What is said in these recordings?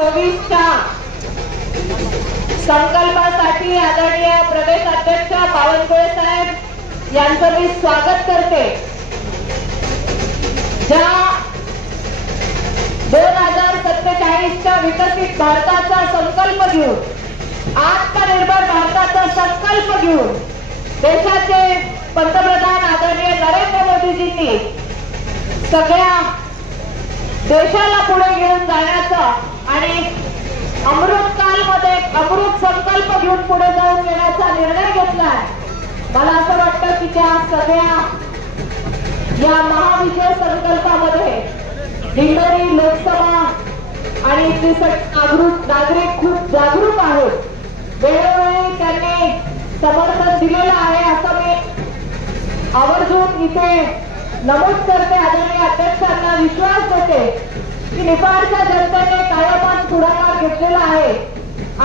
2024च्या संकल्पासाठी आदरणीय प्रदेश अध्यक्ष बावनकुळे साहेब यांचं मी स्वागत करते। ज्या 2047च्या विकसित भारताचा संकल्प घेऊन, आत्मनिर्भर भारताचा संकल्प घेऊन देशाचे पंतप्रधान आदरणीय नरेंद्र मोदीजींनी सगळ्या देशाला पुढे घेऊन जाण्याचा आणि अमृतकालमध्ये अमृत संकल्प घेऊन पुढे जाऊन येण्याचा निर्णय घेतलाय। मला असं वाटतं की त्या सगळ्या या महाविजय संकल्पामध्ये दिंडोरी लोकसभा आणि इथले नागरिक खूप जागरूक आहेत। वेळोवेळी त्यांनी समर्थन दिलेलं आहे असं मी आवर्जून इथे नमूद करते। आदरणीय अध्यक्षांना विश्वास देते की निफाडच्या जनतेने कायमान पुढाकार घेतलेला आहे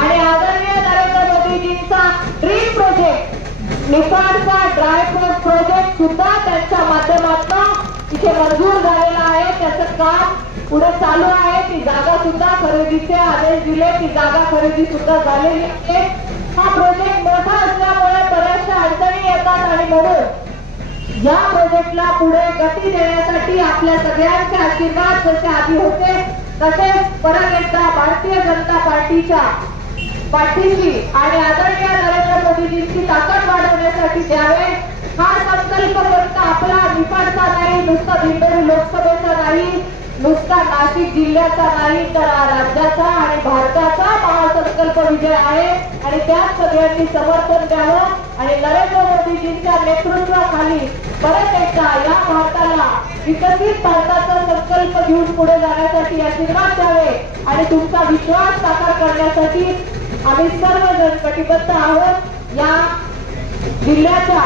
आणि आदरणीय नरेंद्र मोदीजींचा ड्रीम प्रोजेक्ट निफाडचा ड्रायफ्रूट प्रोजेक्ट सुद्धा त्यांच्या माध्यमातून इथे मंजूर झालेला आहे। त्याचं काम पुढे चालू आहे। ती जागा सुद्धा खरेदीचे आदेश दिले, ती जागा खरेदी सुद्धा झालेली आहे। हा प्रोजेक्ट मोठा असल्यामुळे बऱ्याचशा अडचणी येतात आणि म्हणून या प्रोजेक्टला पुढे गती देण्यासाठी आपल्या सगळ्यांचे आशीर्वाद जसे आधी होते तसेच परत एकदा भारतीय जनता पार्टीच्या पाठीशी आणि आदरणीय नरेंद्र मोदीजींची ताकद वाढवण्यासाठी द्यावे। हा संकल्प फक्त आपला निफाडचा नाही, नुसता दिंडोरी लोकसभेचा नाही, नुसता नाशिक जिल्ह्याचा नाही, तर राज्याचा आणि भारताचा महासंकल्प विजय आहे आणि त्यात सगळ्यांनी समर्थन द्यावं आणि नरेंद्र मोदीजींच्या नेतृत्वाखाली परत एकदा या भारताला विकसित भारताचा संकल्प घेऊन पुढे जाण्यासाठी आशीर्वाद द्यावे आणि तुमचा विश्वास साकार करण्यासाठी आम्ही सर्वजण कटिबद्ध आहोत। या जिल्ह्याच्या